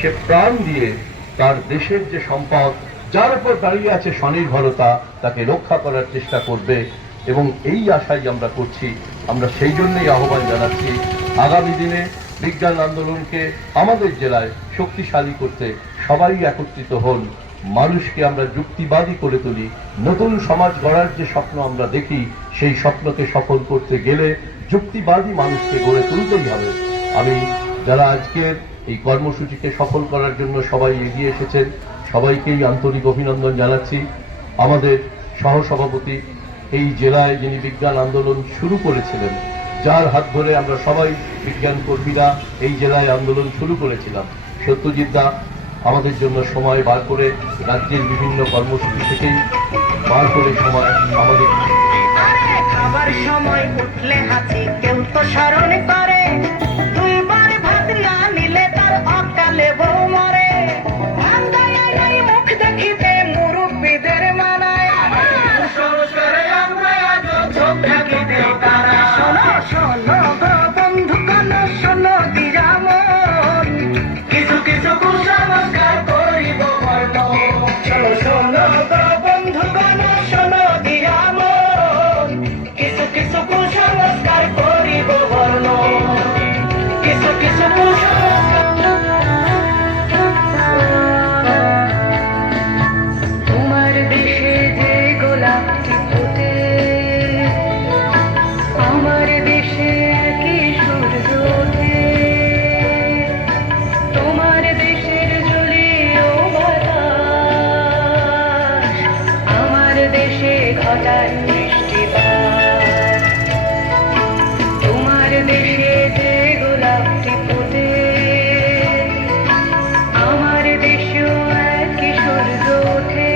সে প্রাণ দিয়ে তার দেশের যে সম্পদ, যার উপর দাঁড়িয়ে আছে স্বনির্ভরতা, তাকে রক্ষা করার চেষ্টা করবে। এবং এই আশাই আমরা করছি। আমরা সেই জন্যই আহ্বান জানাচ্ছি আগামী দিনে বিজ্ঞান আন্দোলনকে আমাদের জেলায় শক্তিশালী করতে সবাই একত্রিত হন। মানুষকে আমরা যুক্তিবাদী করে তুলি। নতুন সমাজ গড়ার যে স্বপ্ন আমরা দেখি, সেই স্বপ্নকে সফল করতে গেলে যুক্তিবাদী মানুষকে গড়ে তুলতেই হবে। আমি যারা আজকের এই কর্মসূচিকে সফল করার জন্য সবাই এগিয়ে এসেছেন, সবাইকেই আন্তরিক অভিনন্দন জানাচ্ছি। আমাদের সহসভাপতি এই জেলায় যিনি বিজ্ঞান আন্দোলন শুরু করেছিলেন, যার হাত ধরে আমরা সবাই বিজ্ঞান কর্মীরা এই জেলায় আন্দোলন শুরু করেছিলাম, সত্যজিৎ দা আমাদের জন্য সময় বার করে রাজ্যের বিভিন্ন কর্মসূচি থেকেই বার করে সময় আমাদের খাবার সময় উঠলে হাসি কেউ তো স্মরণ করে, দুইবার ভাত না নিলে তার অকালে বউ মরে। মুখ দেখিতে মুরব্বীদের মানায়, সংসারে আমরা আজ চোখ থাকিতে তারা। শোনো শোনো গো বন্ধু কান, শোনো দিরামন, কিছু কিছু কুসংস্কার করিব বর্ণ। শোনো শোনো গো বন্ধু কান, শোনো দিরামন, কিছু কিছু কুসংস্কার করিব বর্ণ। কিছু কিছু তোমার দেশে যে গোলাপটি ফোটে, আমার দেশে কি সূর্য ওঠে। তোমার দেশের জলীয় বাতাস আমার দেশে ঘটায় বৃষ্টিপাত। তোমার দেশে যে গোলাপটি ফোটে, আমার দেশেও একই সূর্য ওঠে।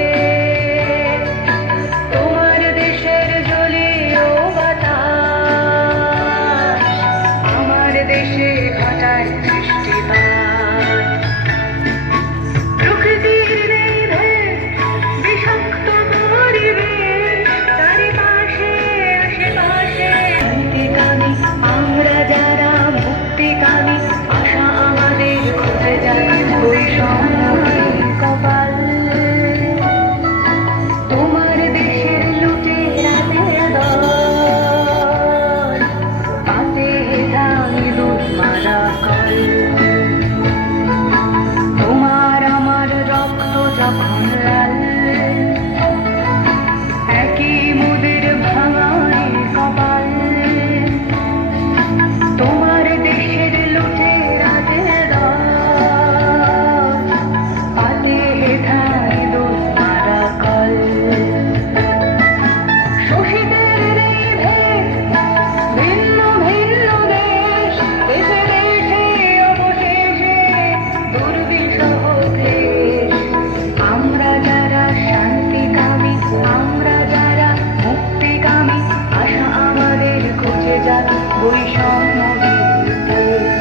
তোমার দেশের জলীয় বাতাস আমার দেশে ঘটায়